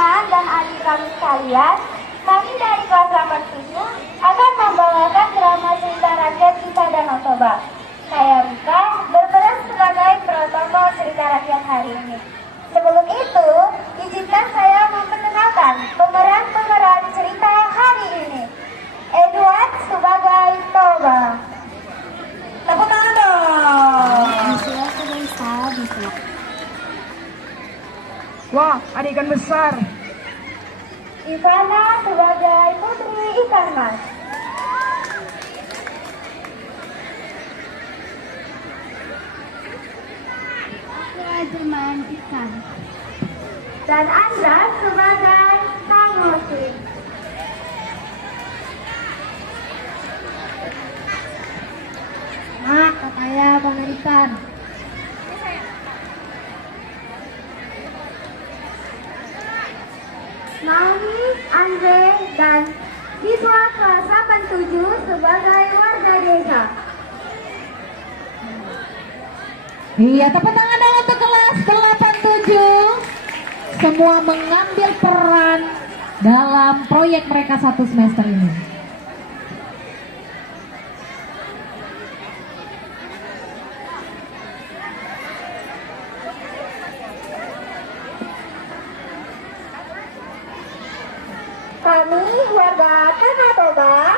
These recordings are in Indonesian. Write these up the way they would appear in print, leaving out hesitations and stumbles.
teman-teman dan adik kami sekalian, kami dari kelas 87 akan membawakan drama cerita rakyat Kisah Danau Toba. Saya Rika, berperan sebagai protokol cerita rakyat hari ini. Sebelum itu, izinkan saya memperkenalkan pemeran cerita hari ini. Edward sebagai Toba. Tepuk tangan dong. Wah, ada ikan besar. Ivana sebagai putri ikan mas. Teman ikan. Dan Andra sebagai Kang Muslim. Nah, saya pengerikan. Naomi, Andre, dan siswa kelas 87 sebagai warga desa. Iya, tepuk tangan dong untuk kelas 87. Semua mengambil peran dalam proyek mereka satu semester ini. Kami warga Danau Toba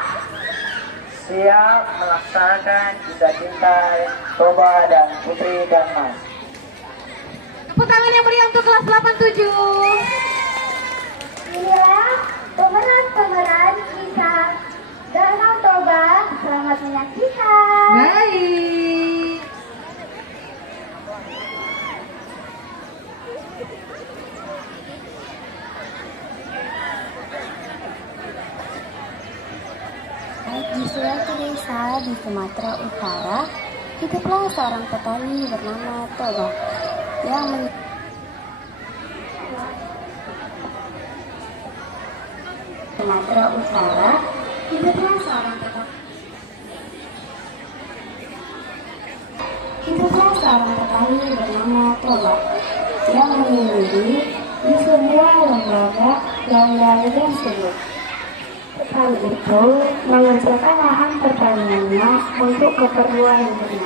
Siap melaksanakan cita-cita Toba dan Putri dan Mas. Tepuk tangan yang meriah untuk kelas 87. inilah pemeran kisah Danau Toba. Selamat menyaksikan. Baik. Di suatu desa di Sumatera Utara, hiduplah seorang petani bernama Toba yang Sumatera Utara, hiduplah seorang petani bernama Toba yang menyendiri di sebuah lembaga tersebut. Petani itu mengerjakan lahan pertaniannya untuk keperluan hidupnya.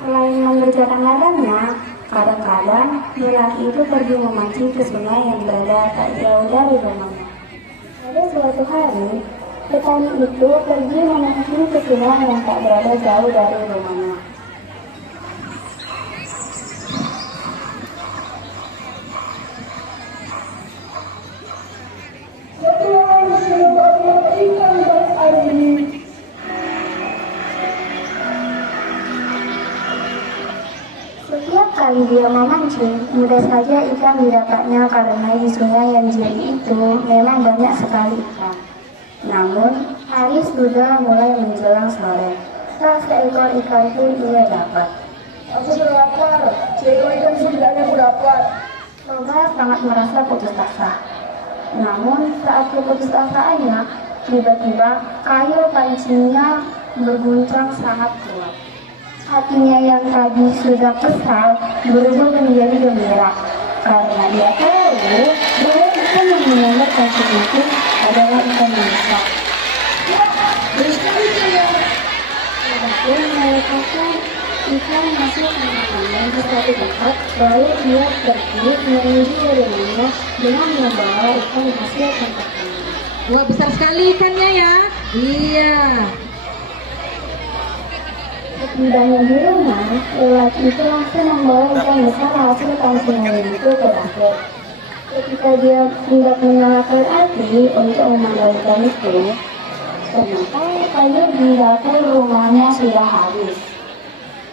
Selain mengerjakan ladangnya, kadang-kadang lelaki itu pergi memancing ke sungai yang berada tak jauh dari rumahnya. Pada suatu hari, petani itu pergi memancing ke sungai yang tak berada jauh dari rumahnya. Setiap kali dia memancing, mudah saja ikan didapatnya karena di sungai yang jauh itu memang banyak sekali ikan. Namun, hari sudah mulai menjelang sore. Tak seekor ikan pun ia dapat. Aku sudah lapar. Seekor ikan pun tidak ada aku dapat. Toba sangat merasa putus asa. Namun, saat keputusasaannya, tiba-tiba kayu pancingnya berguncang sangat kuat. Hatinya yang tadi sudah kesal berubah menjadi gembira karena dia tahu bahwa ikan yang melanggar pancing itu adalah ikan yang besar. Adapun meletakkan ikan masuk memakannya di satu tempat, lalu dia pergi menuju rumahnya dengan membawa ikan hasil tangkapannya. Wah, besar sekali ikannya ya. Iya. Setibanya di rumah, lelaki itu langsung membawa ikan besar hasil pancingan itu ke dapur. Ketika dia hendak menyalakan api untuk memadamkan itu, ternyata kayu di dapur rumahnya sudah habis.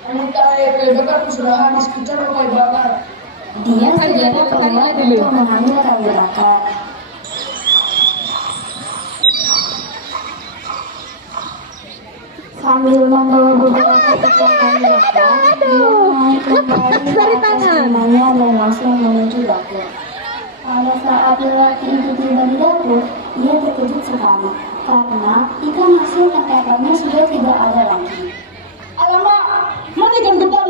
Kayu bakar sudah habis, kita kayu bakar. Dia segera keluar untuk mengambil kayu bakar. Sambil membawa beberapa potong kayu bakar, dia naik kembali ke atas rumahnya dan langsung menuju dapur. Pada saat lelaki itu tiba di dapur, ia terkejut sekali karena ikan hasil tangkapannya sudah tidak ada lagi. Alamak, mana ikan gudang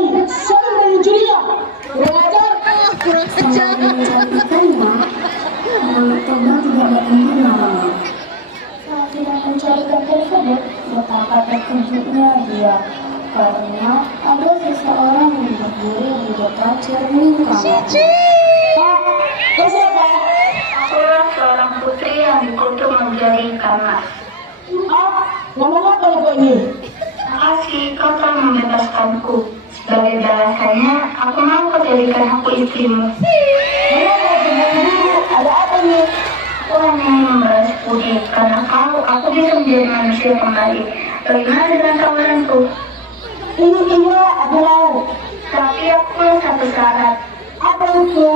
ada seseorang yang berdiri di depan cermin kamarku. Akulah seorang putri yang dikutuk menjadi ikan mas. Makasih kau telah membebaskanku. Sebagai balasannya, aku mau kau jadikan aku istrimu. Ada apa nih? Aku hanya ingin membalas budi, karena aku bisa menjadi manusia kembali. Bagaimana dengan tawaranku? Ini aku mau. Tapi aku punya satu syarat. Apa itu?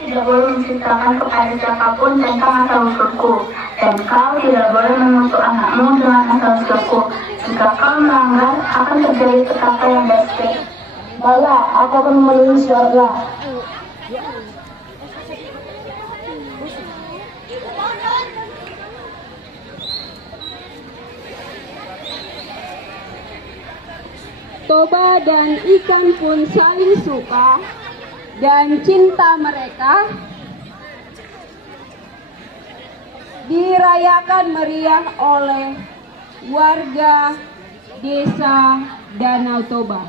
Tidak boleh menceritakan kepada siapapun tentang asal-usulku. Dan kau tidak boleh mengutuk anakmu dengan asal-usulku. Jika kau melanggar, akan terjadi petaka yang dahsyat. Baiklah, aku akan menulis suratnya. Toba dan ikan pun saling suka dan cinta mereka dirayakan meriah oleh warga desa Danau Toba.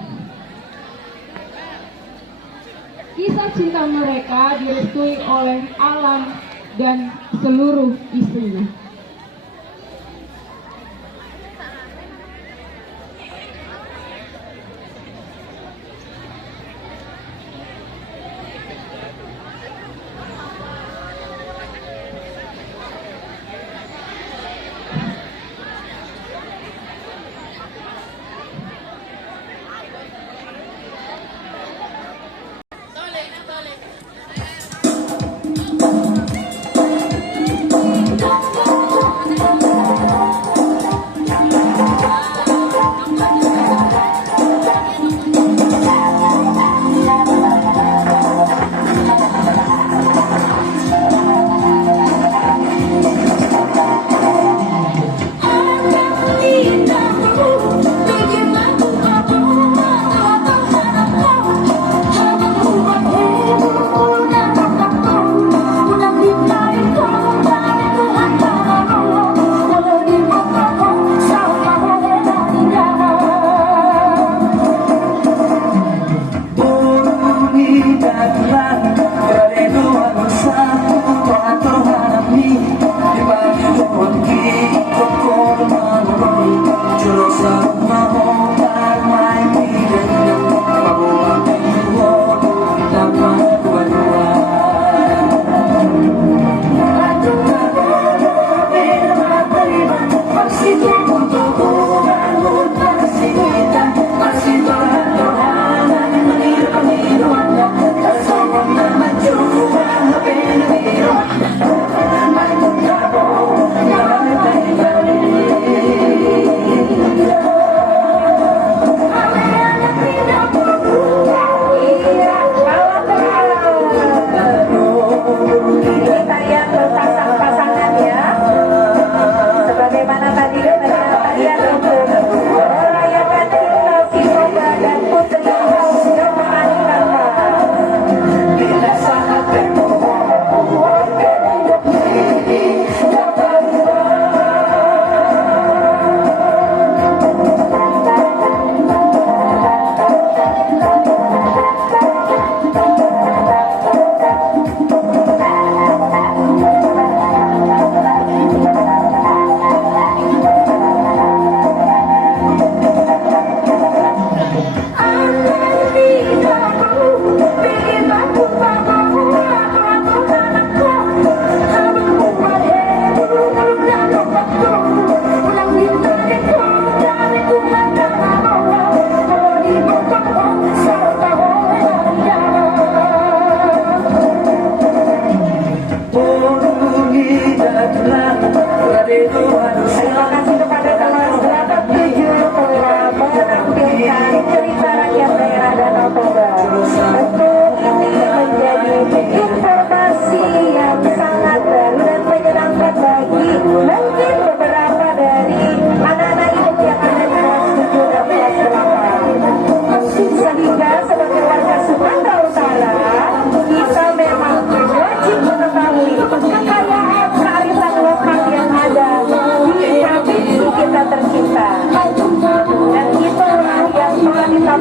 Kisah cinta mereka direstui oleh alam dan seluruh isinya.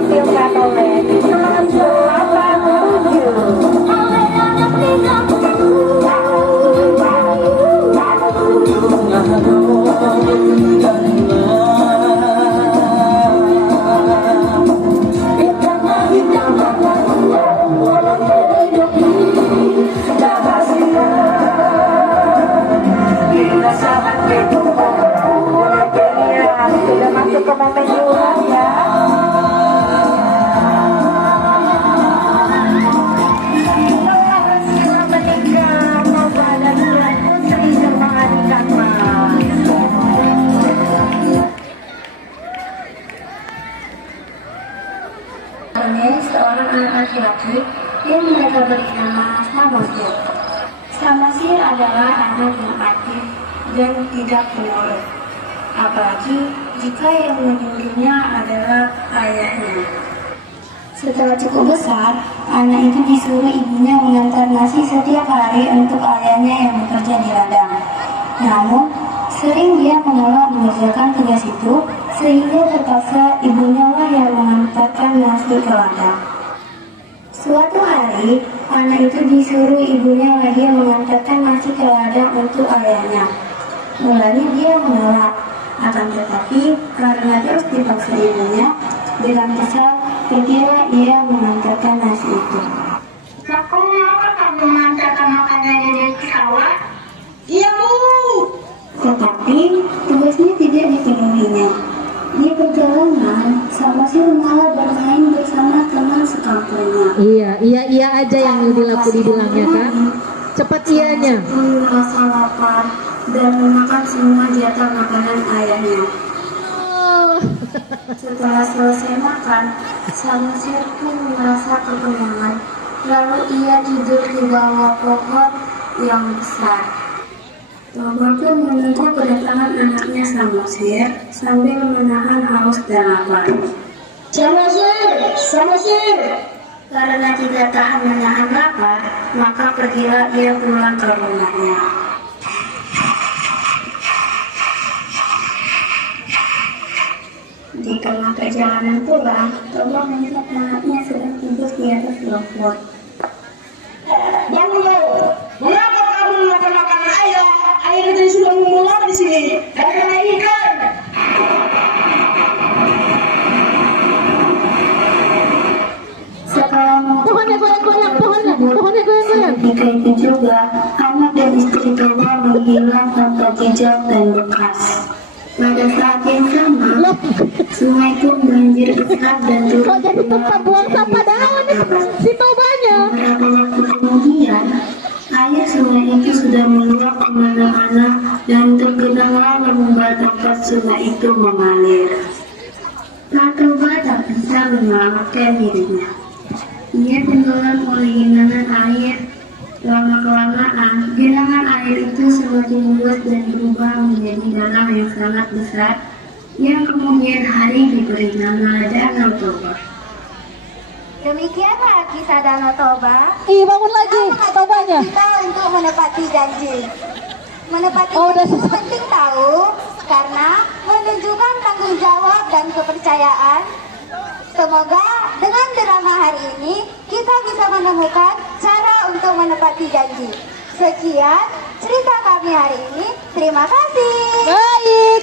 mengambil katolen. Sudah masuk ke momen duhur ya. Telah bersila menikah Toba dan Tuan Putri Dermawan Mas. Ini seorang anak laki-laki yang mereka beri nama Samosir. Samosir adalah anak yang aktif dan tidak penurut, apalagi jika yang menyuruhnya adalah ayahnya. Setelah cukup besar, anak itu disuruh ibunya mengantar nasi setiap hari untuk ayahnya yang bekerja di ladang. Namun, sering dia menolak mengerjakan tugas itu, sehingga terpaksa ibunya lah yang mengantarkan nasi ke ladang. Suatu hari, anak itu disuruh ibunya lagi mengantarkan nasi ke ladang untuk ayahnya. Mulanya dia menolak, akan tetapi karena terus dipaksa ibunya, dengan kesal pergilah ia mengantarkan nasi itu. Aku mau kamu mengantarkan makanan dari sawah? Iya, Bu. Tetapi tugasnya tidak dipenuhinya. Di perjalanan, Samosir malah bermain bersama teman sekampungnya. Iya aja yang dibilangnya kan. Cepat ianya. Pun merasa lapar dan memakan semua jatah makanan ayahnya. Setelah selesai makan, Samosir pun merasa kekenyangan. Lalu ia tidur di bawah pohon yang besar. Toba pun menunggu kedatangan anaknya Samosir sambil menahan haus dan lapar. Samosir! Karena tidak tahan menahan lapar, maka pergilah ia pulang ke rumahnya. Di tengah perjalanan pulang, Toba melihat anaknya sedang tidur di atas lumpur. Bangun, mengapa kamu makan ayah? Ayah itu sudah mengular di sini. Karena ikan. Setelah Pohonnya goyang. ketika itu juga, anak dan istri Toba menghilang tanpa jejak dan bekas. Pada saat yang sama, sungai pun banjir besar dan turun. Kok jadi tempat buang sampah daun si Tobanya? Beberapa waktu kemudian, air sungai itu sudah meluap kemana-mana dan tergenanglah membuat tempat sungai itu mengalir. Toba tak bisa menyelamatkan dirinya. Ia tenggelam oleh genangan air. Lama-kelamaan, genangan air itu semakin luas dan berubah menjadi danau yang sangat besar, yang kemudian hari diberi nama Danau Toba. Demikianlah kisah Danau Toba. Bangun lagi Tobanya. Kita untuk menepati janji. Menepati Oh, udah janji itu selesai. penting tahu, karena menunjukkan tanggung jawab dan kepercayaan. Semoga dengan drama hari ini kita bisa menemukan cara untuk menepati janji. Sekian cerita kami hari ini. Terima kasih. Baik.